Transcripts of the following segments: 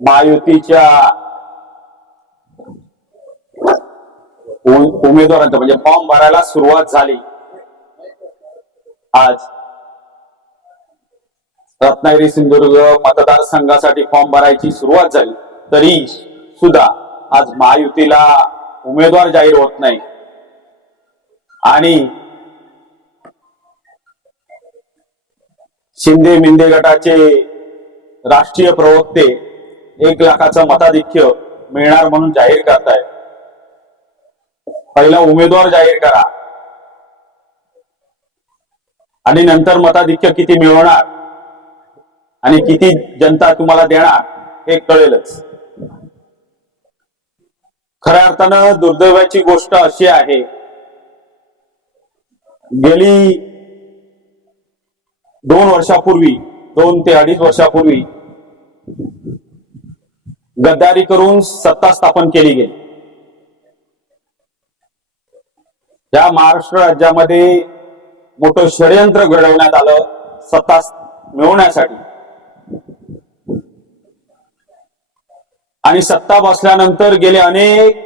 महायुतीच्या उमेदवारांचा म्हणजे फॉर्म भरायला सुरुवात झाली. आज रत्नागिरी सिंधुदुर्ग मतदारसंघासाठी फॉर्म भरायची सुरुवात झाली. तरी सुद्धा आज महायुतीला उमेदवार जाहीर होत नाही. आणि शिंदे मिंदे गटाचे राष्ट्रीय प्रवक्ते एक लाखाचं मताधिक्य मिळणार म्हणून जाहीर करताय. पहिला उमेदवार जाहीर करा. आणि नंतर मताधिक्य किती मिळवणार आणि किती जनता तुम्हाला देणार हे कळेलच. खऱ्या अर्थानं दुर्दैवाची गोष्ट अशी आहे गेली दोन वर्षापूर्वी दोन ते अडीच वर्षापूर्वी गद्दारी करून सत्ता स्थापन केली गेली. या महाराष्ट्र राज्यामध्ये मोठं षडयंत्र घडवण्यात आलं सत्ता मिळवण्यासाठी. आणि सत्ता बसल्यानंतर गेले अनेक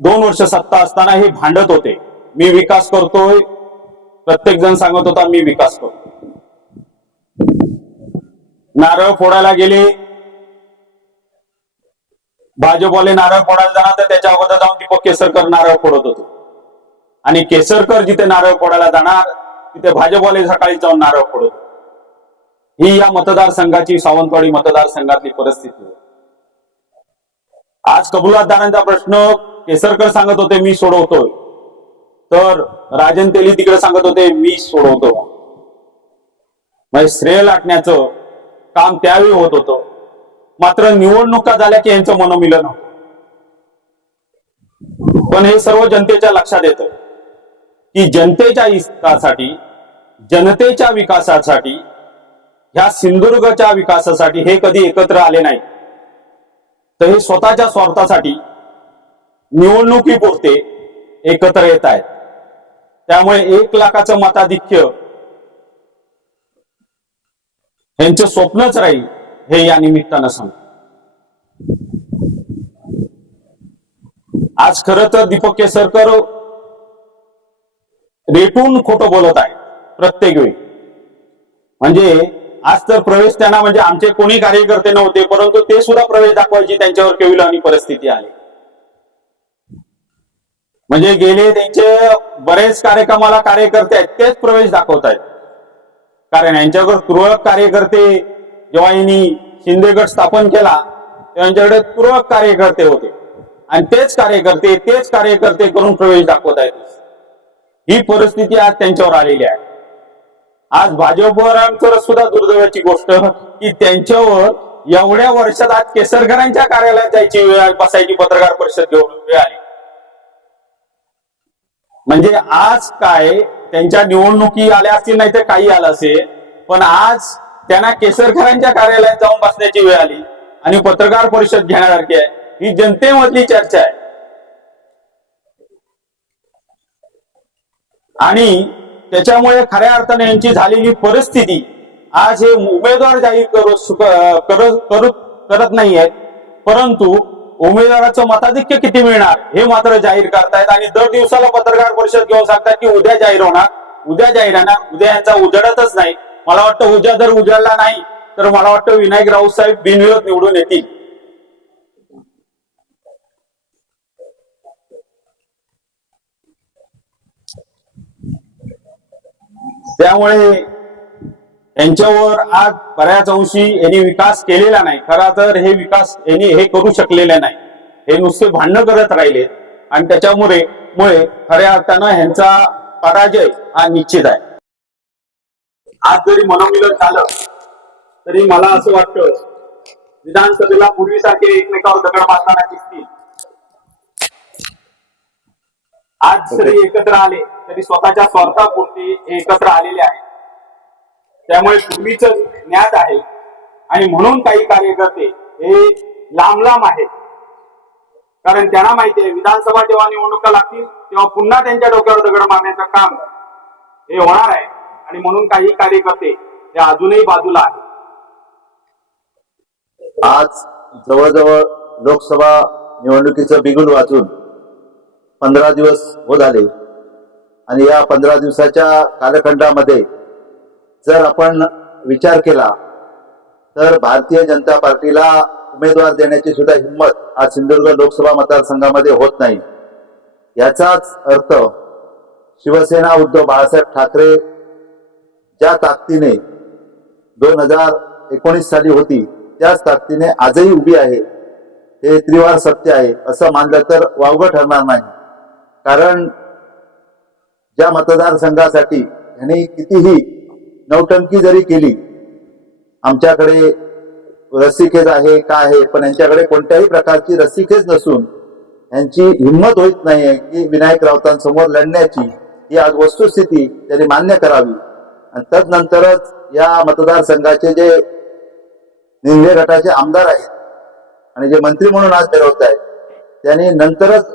दोन वर्ष सत्ता असताना हे भांडत होते. मी विकास करतोय प्रत्येक जण सांगत होता मी विकास करतो नारळ फोडायला गेले भाजपवाले नारळ फोडायला जाणार तर त्याच्या अगोदर जाऊन दीपक केसरकर नारळ फोडत होते. आणि केसरकर जिथे नारळ फोडायला जाणार तिथे भाजपवाले सकाळी जाऊन नारळ फोडत ही या मतदारसंघाची सावंतवाडी मतदारसंघातली परिस्थिती आहे. आज कबुलातदारांचा प्रश्न केसरकर सांगत होते मी सोडवतोय. तर राजन तेली तिकडे सांगत होते मी सोडवतो म्हणजे श्रेय लाटण्याचं काम त्यावेळी होत होतं. मात्र निवडणुका झाल्या की यांचं मनोमिलन. पण हे सर्व जनतेच्या लक्षात येतं. की जनतेच्या हितासाठी जनतेच्या विकासासाठी ह्या सिंधुदुर्गच्या विकासासाठी हे कधी एकत्र आले नाही. तर हे स्वतःच्या स्वार्थासाठी निवडणुकीपुरते एकत्र येत आहेत. त्यामुळे एक लाखाचं मताधिक्य यांचं स्वप्नच राहील. हे या निमित्तानं सांग आज खर तर दीपक केसरकर रेटून खोटं बोलत आहे प्रत्येक वेळी. म्हणजे आज तर प्रवेश त्यांना म्हणजे आमचे कोणी कार्यकर्ते नव्हते परंतु ते सुद्धा प्रवेश दाखवायची त्यांच्यावर केविलानी परिस्थिती आली म्हणजे गेले त्यांचे बरेच कार्यक्रमाला कार्यकर्ते आहेत तेच प्रवेश दाखवत आहेत कारण यांच्याकडे तुरळक कार्यकर्ते जेव्हा यांनी शिंदे गट स्थापन केला तेव्हा पूरक तुरळक कार्यकर्ते होते. आणि तेच कार्यकर्ते तेच कार्यकर्ते करून प्रवेश दाखवत आहेत. ही परिस्थिती आज त्यांच्यावर आलेली आहे. आज भाजपवर सुद्धा दुर्दैवाची गोष्ट की त्यांच्यावर एवढ्या वर्षात आज केसरकरांच्या कार्यालयात जायची वेळ बसायची पत्रकार परिषद घेऊन वेळ आली. म्हणजे आज काय त्यांच्या निवडणुकी आल्या असतील नाही तर काही आलं असेल पण आज त्यांना केसरकरांच्या कार्यालयात जाऊन बसण्याची वेळ आली. आणि पत्रकार परिषद घेण्यासारखी आहे. ही जनतेमधली चर्चा आहे. आणि त्याच्यामुळे खऱ्या अर्थाने यांची झालेली परिस्थिती आज हे उमेदवार जाहीर करू करत करत नाही आहेत. परंतु उमेदवाराचं मताधिक्य किती मिळणार हे मात्र जाहीर करतायत. आणि दर दिवसाला पत्रकार परिषद घेऊन सांगतात की उद्या जाहीर होणार. उद्या जाहीर होणार. उद्या यांचा उजडतच नाही. मला वाटतं उद्या जर उजाडला नाही तर मला वाटतं विनायक राऊत साहेब बिनविरोध निवडून येतील. त्यामुळे यांच्यावर आज बऱ्याच अंशी यांनी विकास केलेला नाही. खरा तर हे विकास यांनी हे करू शकलेले नाही. हे नुसते भांडणं करत राहिले. आणि त्याच्यामुळे मुळे खऱ्या अर्थानं ह्यांचा पराजय हा निश्चित आहे. आज जरी मनोमिलन झालं तरी मला असं वाटतं विधानसभेला पूर्वीसारखे एकमेकावर दगड मारताना दिसतील. आज जरी एकत्र आले तरी स्वतःच्या स्वार्थापुरते हे एकत्र आलेले आहेत. त्यामुळे पूर्वीच ज्ञात आहे आणि म्हणून काही कार्यकर्ते हे लांब लांब आहेत कारण त्यांना माहिती आहे विधानसभा जेव्हा निवडणुका लागतील तेव्हा पुन्हा त्यांच्या डोक्यावर दगड मारण्याचं काम हे होणार आहे. आणि म्हणून काही कार्यकर्ते हे अजूनही बाजूला आहेत. आज जवळजवळ लोकसभा निवडणुकीचं बिगुल वाचून पंधरा दिवस होत आले. आणि या पंधरा दिवसाच्या कालखंडामध्ये जर आपण विचार केला तर भारतीय जनता पार्टीला उमेदवार देण्याची सुद्धा हिंमत आज सिंधुदुर्ग लोकसभा मतदारसंघामध्ये होत नाही. याचाच अर्थ शिवसेना उद्धव बाळासाहेब ठाकरे ज्या ताकदीने दोन हजार एकोणीस साली होती त्याच ताकदीने आजही उभी आहे. हे त्रिवार सत्य आहे असं मानलं तर वावगं ठरणार नाही. कारण ज्या मतदारसंघासाठी यांनी कितीही नौटंकी जरी केली आमच्याकडे रस्सीखेच आहे का आहे पण यांच्याकडे कोणत्याही प्रकारची रस्सीखेच नसून यांची हिंमत होत नाहीये की विनायक राऊतांसमोर लढण्याची ही आज वस्तुस्थिती त्यांनी मान्य करावी. आणि तदनंतरच या मतदारसंघाचे जे निंदे गटाचे आमदार आहेत आणि जे मंत्री म्हणून आज मिळवत आहेत त्यांनी नंतरच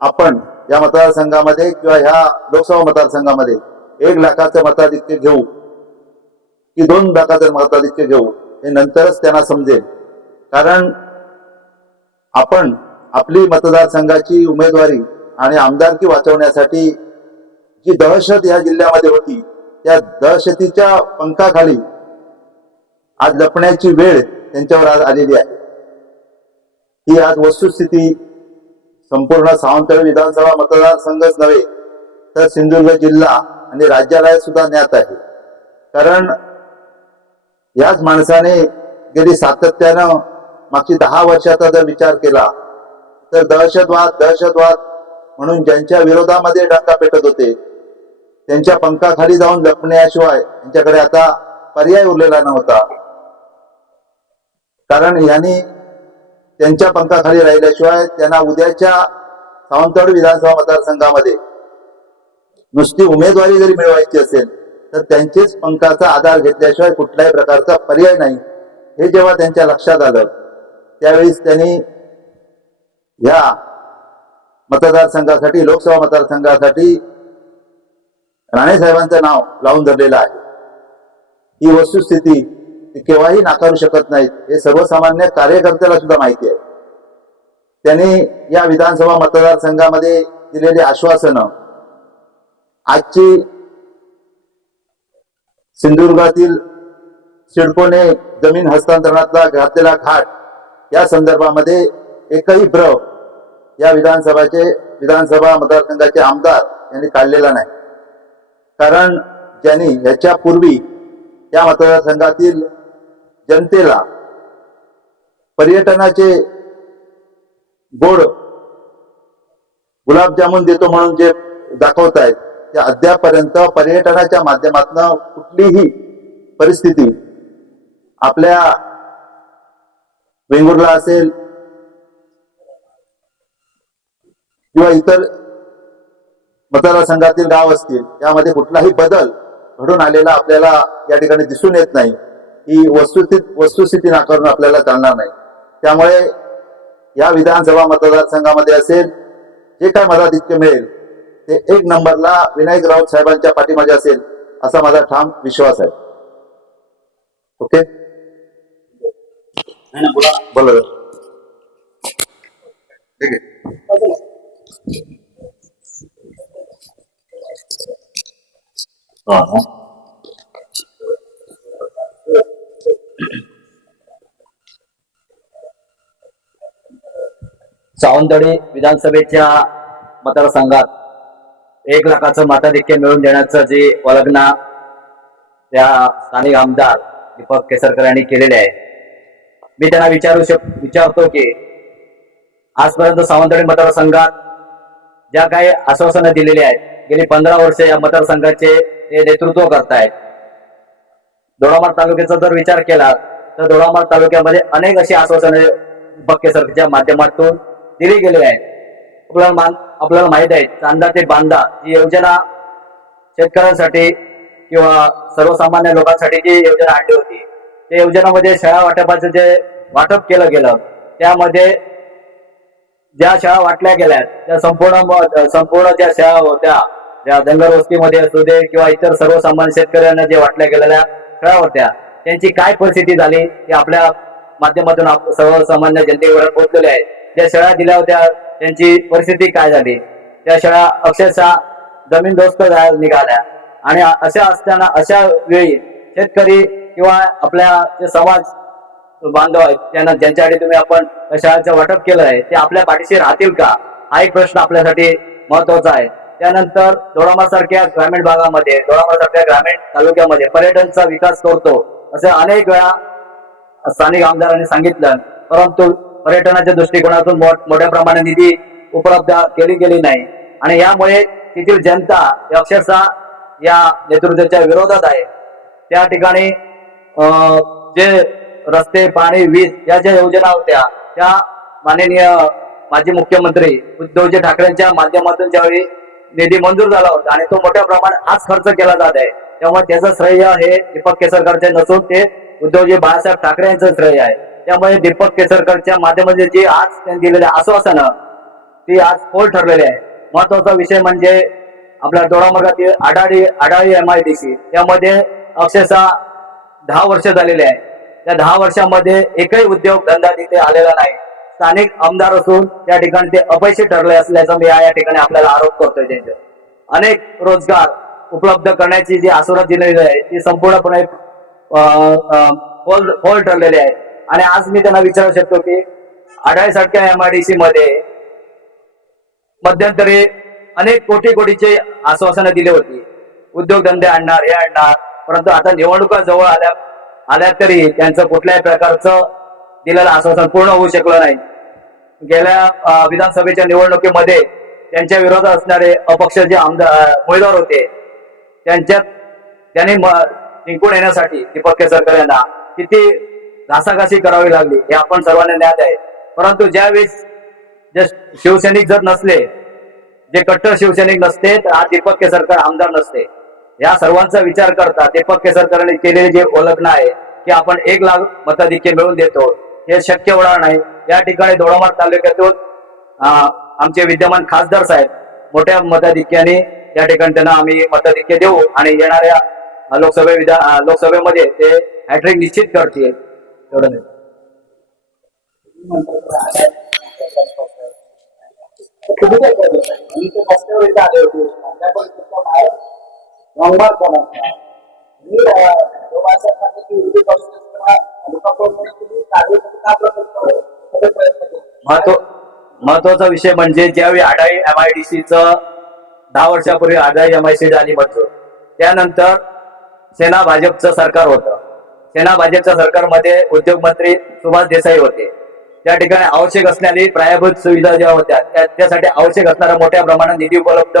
आपण या मतदारसंघामध्ये किंवा ह्या लोकसभा मतदारसंघामध्ये एक लाखाचं मताधिक्य घेऊ की दोन लाखाचं मताधिक्य घेऊ हे नंतरच त्यांना समजेल. कारण आपण आपली मतदारसंघाची उमेदवारी आणि आमदारकी वाचवण्यासाठी जी दहशत या जिल्ह्यामध्ये होती त्या दहशतीच्या पंखाखाली आज लपण्याची वेळ त्यांच्यावर आज आलेली आहे. ही आज वस्तुस्थिती संपूर्ण सावंतवाडी विधानसभा मतदारसंघच नव्हे तर सिंधुदुर्ग जिल्हा आणि राज्याला सुद्धा ज्ञात आहे. कारण याच माणसाने गेली सातत्यानं मागची दहा वर्षाचा जर विचार केला तर दहशतवाद दहशतवाद म्हणून ज्यांच्या विरोधामध्ये डंका पेटत होते त्यांच्या पंखाखाली जाऊन लपण्याशिवाय त्यांच्याकडे आता पर्याय उरलेला नव्हता. कारण यांनी त्यांच्या पंखाखाली राहिल्याशिवाय त्यांना उद्याच्या सावंतवाडी विधानसभा मतदारसंघामध्ये नुसती उमेदवारी जरी मिळवायची असेल तर त्यांचेच पंखाचा आधार घेतल्याशिवाय कुठल्याही प्रकारचा पर्याय नाही. हे जेव्हा त्यांच्या लक्षात आलं त्यावेळेस त्यांनी ह्या मतदारसंघासाठी लोकसभा मतदारसंघासाठी राणे साहेबांचं नाव लावून धरलेलं आहे. ही वस्तुस्थिती केव्हाही नाकारू शकत नाहीत. हे सर्वसामान्य कार्यकर्त्याला सुद्धा माहिती आहे. त्यांनी या विधानसभा मतदारसंघामध्ये दिलेली आश्वासनं आजची सिंधुदुर्गातील सिडकोने जमीन हस्तांतरणातला घातलेला घाट या संदर्भामध्ये एकही ब्र या विधानसभाचे विधानसभा मतदारसंघाचे आमदार यांनी काढलेला नाही. कारण ज्यांनी ह्याच्या पूर्वी या मतदारसंघातील जनतेला पर्यटनाचे गोड गुलाबजामुन देतो म्हणून जे दाखवत आहेत ते अद्यापर्यंत पर्यटनाच्या माध्यमातून कुठलीही परिस्थिती आपल्या वेंगुर्ला असेल किंवा इतर मतदारसंघातील गाव असतील यामध्ये कुठलाही बदल घडून आलेला आपल्याला या ठिकाणी दिसून येत नाही. ही वस्तुस्थिती वस्तुस्थिती नाकारून आपल्याला चालणार नाही. त्यामुळे या विधानसभा मतदारसंघामध्ये असेल जे काय मताधिक्य मिळेल ते एक नंबरला विनायक राऊत साहेबांच्या पाठीमागे असेल असा माझा ठाम विश्वास आहे. ओके? बोला. ठीक आहे. हा, सावंतवाडी विधानसभेच्या मतदारसंघात एक लाखाचं मताधिक्य मिळवून देण्याचं जे वलगना त्या स्थानिक आमदार दीपक केसरकर यांनी केलेले आहे. मी त्यांना विचारू शक विचारतो की आजपर्यंत सावंतवाडी मतदारसंघात ज्या काही आश्वासनं दिलेली आहेत गेली पंधरा वर्ष या मतदारसंघाचे ते नेतृत्व करतायत. दोडामार तालुक्याचा जर विचार केला तर दोडामार तालुक्यामध्ये अनेक अशी आश्वासने बक्के सरकारच्या माध्यमातून दिली गेली आहेत. आपल्याला आपल्याला माहीत आहे चांदा ते बांदा ही योजना शेतकऱ्यांसाठी किंवा सर्वसामान्य लोकांसाठी जी योजना आणली होती त्या योजनामध्ये शाळा वाटपाचं जे वाटप केलं गेलं त्यामध्ये ज्या शाळा वाटल्या गेल्या त्या संपूर्ण संपूर्ण ज्या शाळा होत्या ज्या धनगर वस्तीमध्ये असू दे किंवा इतर सर्वसामान्य शेतकऱ्यांना जे वाटल्या गेलेल्या शाळा होत्या त्यांची काय परिस्थिती झाली ती आपल्या माध्यमातून आप- सर्वसामान्य जनतेवर पोहोचलेले आहेत ज्या शाळा दिल्या होत्या त्यांची परिस्थिती काय झाली? त्या शाळा अक्षरशः जमीन दोस्त निघाल्या. आणि अशा असताना अशा वेळी शेतकरी किंवा आपल्या जे समाज बांधव आहेत त्यांना ज्यांच्यासाठी तुम्ही आपण शाळेचं वाटप केलं आहे ते आपल्या पाठीशी राहतील का? हा एक प्रश्न आपल्यासाठी महत्त्वाचा आहे. त्यानंतर दोडामार सारख्या ग्रामीण भागामध्ये दोडामार सारख्या ग्रामीण तालुक्यामध्ये पर्यटनचा विकास करतो असे अनेक वेळा स्थानिक आमदारांनी सांगितलं. परंतु पर्यटनाच्या दृष्टिकोनातून मोठ- मोठ्या प्रमाणात निधी उपलब्ध केली गेली नाही. आणि यामुळे तेथील जनता अक्षरशः या नेतृत्वाच्या विरोधात आहे. त्या ठिकाणी अं, जे रस्ते पाणी वीज या ज्या योजना होत्या त्या माननीय माजी मुख्यमंत्री उद्धवजी ठाकरेंच्या माध्यमातून ज्यावेळी निधी मंजूर झाला होता आणि तो मोठ्या प्रमाणात आज खर्च केला जात आहे. त्यामुळे त्याचं श्रेय हे दीपक केसरकरचे नसून ते उद्धवजी बाळासाहेब ठाकरे यांचं श्रेय आहे. त्यामुळे दीपक केसरकरच्या माध्यमातून जी आज त्यांनी दिलेले आश्वासनं ती आज फोल ठरलेली आहे. महत्त्वाचा विषय म्हणजे आपल्या दोडामार्गातील Adali Adali M I D C त्यामध्ये अक्षरशः दहा वर्ष झालेले आहे. त्या दहा वर्षामध्ये एकही उद्योग धंदा तिथे आलेला नाही. स्थानिक आमदार असून त्या ठिकाणी ते अपयशी ठरले असल्याचा मी या ठिकाणी आपल्याला आरोप करतोय त्यांचे अनेक रोजगार उपलब्ध करण्याची जी आसुरात दिलेली आहे ती संपूर्णपणे फोल ठरलेली आहे. आणि आज मी त्यांना विचारू शकतो की आय डी एमआयडीसी मध्ये मध्यंतरी अनेक कोटी कोटीचे आश्वासनं दिली होती. उद्योगधंदे आणणार हे आणणार परंतु आता निवडणुका जवळ आल्या आल्या तरी त्यांचं कुठल्याही प्रकारचं दिलेलं आश्वासन पूर्ण होऊ शकलं नाही. गेल्या विधानसभेच्या निवडणुकीमध्ये त्यांच्या विरोधात असणारे अपक्ष जे आमदार उमेदवार होते त्यांच्यात त्यांनी जिंकून येण्यासाठी दीपक केसरकर यांना किती घासाघासी करावी लागली हे आपण सर्वांना ज्ञात आहे. परंतु ज्यावेळेस जे शिवसैनिक जर नसले जे कट्टर शिवसैनिक नसते तर आज दीपक केसरकर आमदार नसते. या सर्वांचा विचार करता दीपक केसरकरांनी केलेले जे ओळखणं आहे की आपण एक लाख मताधिक्य मिळवून देतो हे शक्य होणार नाही. या ठिकाणी दोडामार तालुक्यातून आमचे विद्यमान खासदार साहेब मोठ्या मताधिक्याने या ठिकाणी त्यांना आम्ही मताधिक्य देऊ आणि येणाऱ्या लोकसभा लोकसभे विधान लोकसभेमध्ये ते हॅट्रिक निश्चित करतील एवढं नाही. मी महत्त्व महत्त्वाचा विषय म्हणजे ज्यावेळी आढाई च दहा वर्षापूर्वी आढाई सी झाली मंजूर त्यानंतर सेना भाजपचं सरकार होतं. सेना भाजपच्या सरकारमध्ये उद्योग मंत्री सुभाष देसाई होते. त्या ठिकाणी आवश्यक असणारी पायाभूत सुविधा ज्या होत्या त्यासाठी आवश्यक असणारा मोठ्या प्रमाणात निधी उपलब्ध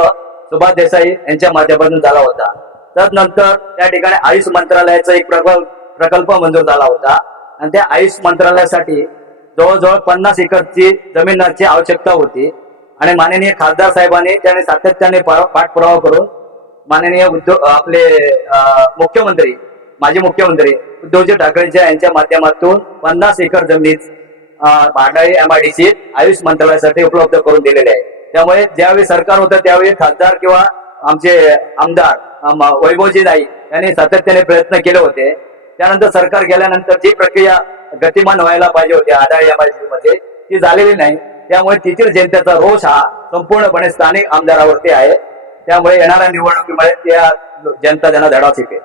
सुभाष देसाई यांच्या माध्यमातून झाला होता. तदनंतर त्या ठिकाणी आयुष मंत्रालयाचा एक प्रकल्प प्रकल्प मंजूर झाला होता. आणि त्या आयुष मंत्रालयासाठी जवळजवळ पन्नास एकरची जमिनाची आवश्यकता होती. आणि माननीय खासदार साहेबांनी त्याने सातत्याने पाठपुरावा करून माननीय उद्योग आपले मुख्यमंत्री माजी मुख्यमंत्री उद्धवजी ठाकरेंच्या यांच्या माध्यमातून पन्नास एकर जमीन भांडाई एमआयडीसी आयुष मंत्रालयासाठी उपलब्ध करून दिलेले आहे. त्यामुळे ज्यावेळी सरकार होतं त्यावेळी खासदार किंवा आमचे आमदार वैभवजी नाईक यांनी सातत्याने प्रयत्न केले होते. त्यानंतर सरकार गेल्यानंतर जी प्रक्रिया गतिमान व्हायला पाहिजे होती आधार एमआयडीसी मध्ये ती झालेली नाही. त्यामुळे तेथील जनतेचा रोष हा संपूर्णपणे स्थानिक आमदारावरती आहे. त्यामुळे येणाऱ्या निवडणुकीमध्ये त्या जनता त्यांना धडा शिकेल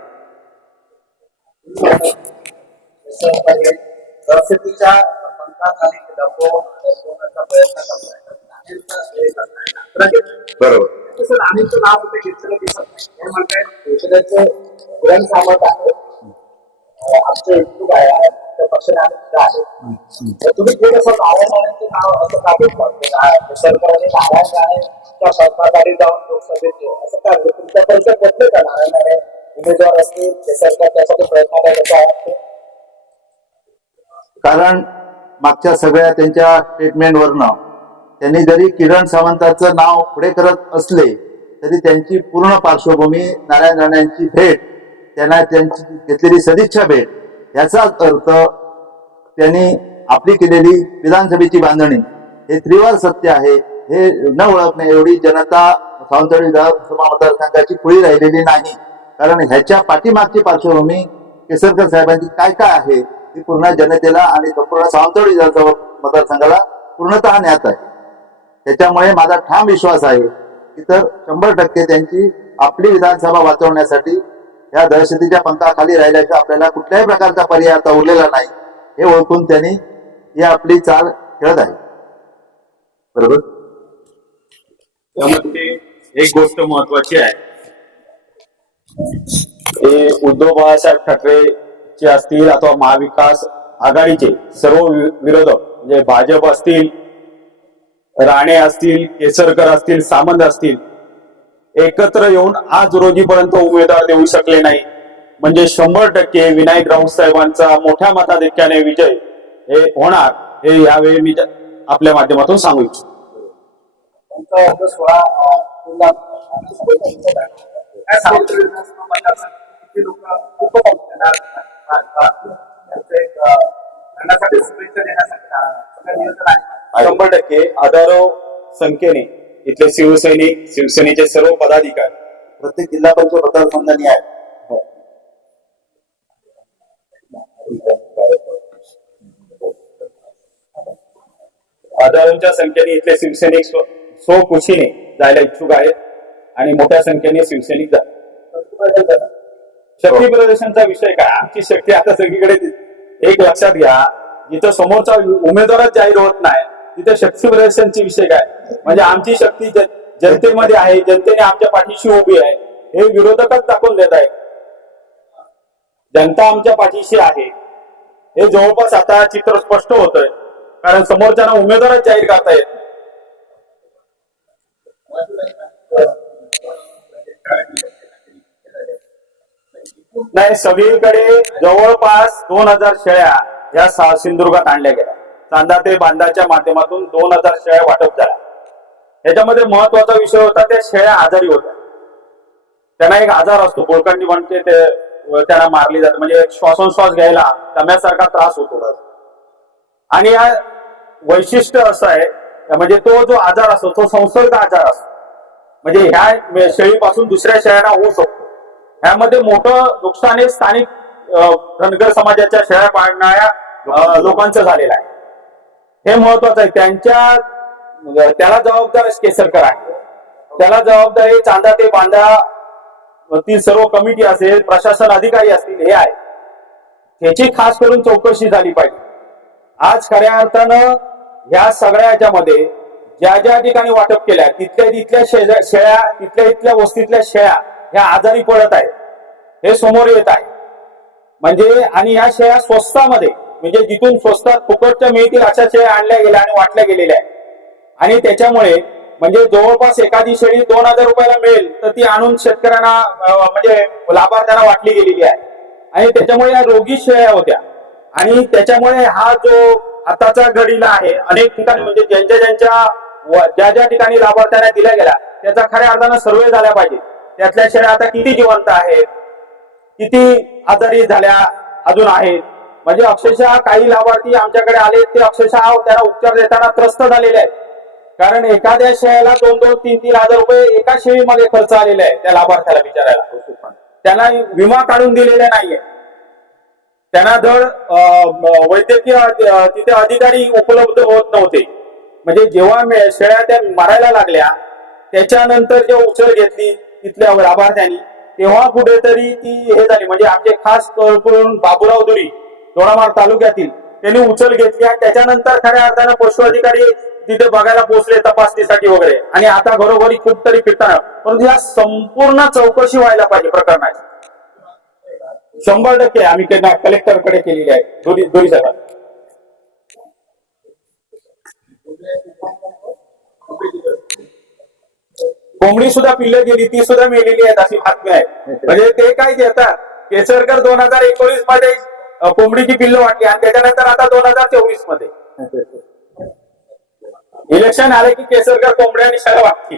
करताय? बरोबर. नाव तुम्ही जे कसं नाव असं सरकारने नारायण राणेच्या जाऊन लोकसभेत असं काय परिचय बदले का नारायण राणे उमेदवार असतील सरकार त्यासाठी प्रयत्न आहे कारण मागच्या सगळ्या त्यांच्या स्टेटमेंटवरनं त्यांनी जरी किरण सावंताचं नाव पुढे करत असले तरी त्यांची पूर्ण पार्श्वभूमी नारायण राणे यांची भेट त्यांना त्यांची घेतलेली सदिच्छा भेट याचाच अर्थ त्यांनी आपली केलेली विधानसभेची बांधणी. हे त्रिवार सत्य आहे. हे न ओळखणे एवढी जनता सावंतवाडी विधानसभा मतदारसंघाची खुळी राहिलेली नाही. कारण ह्याच्या पाठीमागची पार्श्वभूमी केसरकर साहेबांची काय काय आहे ती पूर्ण जनतेला आणि संपूर्ण सावंतवाडी विधानसभा मतदारसंघाला पूर्णतः न्यात आहे. त्याच्यामुळे माझा ठाम विश्वास आहे की तर शंभर टक्के त्यांची आपली विधानसभा वाचवण्यासाठी या दहशतीच्या पंखाखाली राहिल्याचा आपल्याला कुठल्याही प्रकारचा पर्याय आता उरलेला नाही. हे ओळखून त्यांनी ही आपली चाल खेळत आहे. बरोबर? त्यामध्ये एक गोष्ट महत्वाची आहे. हे उद्धव बाळासाहेब ठाकरेचे असतील अथवा महाविकास आघाडीचे सर्व वि- विरोधक म्हणजे भाजप असतील राणे असतील केसरकर असतील सामंत असतील एकत्र येऊन आज रोजीपर्यंत उमेदवार देऊ शकले नाही म्हणजे शंभर टक्के विनायक राऊत साहेबांचा मोठ्या मताधिक्याने विजय हे होणार हे यावेळी मी आपल्या माध्यमातून सांगू इच्छितो. शंभर टक्के हजारो संख्येने इथले शिवसैनिक शिवसेनेचे सर्व पदाधिकारी प्रत्येक जिल्हा पंचायत मतदारसंघाने आहे. हजारोंच्या संख्येने इथले शिवसैनिक स्व- स्वखुशीने जायला इच्छुक आहेत आणि मोठ्या संख्येने शिवसैनिक जातात शक्ती प्रदर्शनचा विषय काय? आमची शक्ती आता सगळीकडे एक लक्षात घ्या. जिथं समोरचा उमेदवारच जाहीर होत नाही तिथे शक्ती प्रदर्शनची विषय काय? म्हणजे आमची शक्ती जनतेमध्ये आहे जनतेने आमच्या पाठीशी उभी आहे. हे विरोधकच दाखवून देत आहे जनता आमच्या पाठीशी आहे. हे जवळपास आता चित्र स्पष्ट होतंय. कारण समोरच्यांना उमेदवारच जाहीर करता येत नाही. सगळीकडे जवळपास दोन हजार शेळ्या या सिंधुदुर्गात आणल्या गेल्या. चांदा ते बांधाच्या माध्यमातून दोन हजार शेळ्या वाटप झाल्या. याच्यामध्ये महत्त्वाचा विषय होता त्या शेळ्या आजारी होत्या. त्यांना एक आजार असतो बोलकांडी म्हणते ते त्यांना मारली जाते. म्हणजे श्वासोश्वास घ्यायला दम्यासारखा त्रास होतो. आणि या वैशिष्ट्य असं आहे म्हणजे तो जो आजार असतो तो संसर्ग आजार असतो. म्हणजे ह्या शेळीपासून दुसऱ्या शेळ्यांना होऊ शकतो. ह्यामध्ये मोठं नुकसान हे स्थानिक धनगर समाजाच्या शेळ्या पाळणाऱ्या लोकांचं झालेलं आहे. हे महत्वाचं आहे. त्यांच्या त्याला जबाबदार केसरकर आहे. त्याला जबाबदार हे चांदा ते बांधा ती सर्व कमिटी असेल प्रशासन अधिकारी असतील हे आहे. ह्याची खास करून चौकशी झाली पाहिजे. आज खऱ्या अर्थानं ह्या सगळ्या याच्यामध्ये ज्या ज्या ठिकाणी वाटप केल्या तिथल्या तिथल्या शेळ्या तिथल्या इथल्या वस्तीतल्या शेळ्या ह्या आजारी पडत आहेत. हे समोर येत आहे. म्हणजे आणि या शेळ्या स्वस्तामध्ये म्हणजे जिथून स्वस्तात फुकटच्या मिळतील अशा शेळ्या आणल्या गेल्या आणि वाटल्या गेलेल्या आहेत. आणि त्याच्यामुळे म्हणजे जवळपास एखादी शेळी दोन हजार रुपयाला मिळेल तर ती आणून शेतकऱ्यांना म्हणजे लाभार्थ्यांना वाटली गेलेली आहे. आणि त्याच्यामुळे या रोगी शेळ्या होत्या. आणि त्याच्यामुळे हा जो आताचा घडीला आहे अनेक ठिकाणी म्हणजे ज्यांच्या ज्यांच्या ज्या ज्या ठिकाणी लाभार्थ्यांना दिल्या गेल्या त्याचा खऱ्या अर्थानं सर्वे झाला पाहिजे. त्यातल्या शेळ्या आता किती जिवंत आहेत किती आजारी झाल्या अजून आहेत. म्हणजे अक्षरशः काही लाभार्थी आमच्याकडे आले ते अक्षरशः त्यांना उपचार देताना त्रस्त झालेले आहेत. कारण एखाद्या शेळ्याला दोन दोन तीन तीन हजार रुपये एका शेळीमध्ये खर्च आलेला आहे त्या लाभार्थ्याला विचारायला त्यांना विमा काढून दिलेला नाहीये. त्यांना धड वैद्यकीय तिथे अधिकारी उपलब्ध होत नव्हते. म्हणजे जेव्हा शेळ्या त्या मारायला लागल्या त्याच्यानंतर जे उचल घेतली तिथल्या लाभार्थ्यांनी तेव्हा कुठेतरी ती हे झाली. म्हणजे आमचे खास करून बाबुराव दुरी दोडामार तालुक्यातील त्यांनी उचल घेतली आणि त्याच्यानंतर खऱ्या अर्थानं पशु अधिकारी तिथे बघायला पोहोचले तपासणीसाठी वगैरे. आणि आता घरोघरी खूप तरी फिरताना. परंतु या संपूर्ण चौकशी व्हायला पाहिजे प्रकरणाची. शंभर टक्के आम्ही कलेक्टरकडे केलेली आहे. दोन्ही दोन्ही साहेब कोंबडी सुद्धा पिल्ले गेली ती सुद्धा मेलेली आहेत अशी बातमी आहे. म्हणजे ते काय देतात केसरकर दोन हजार एकोणीसमध्ये कोंबडीची पिल्ल वाटली आणि त्याच्यानंतर आता दोन हजार चोवीसमध्ये इलेक्शन आले की केसरकर कोंबड्या आणि शेळ्या वाटतील.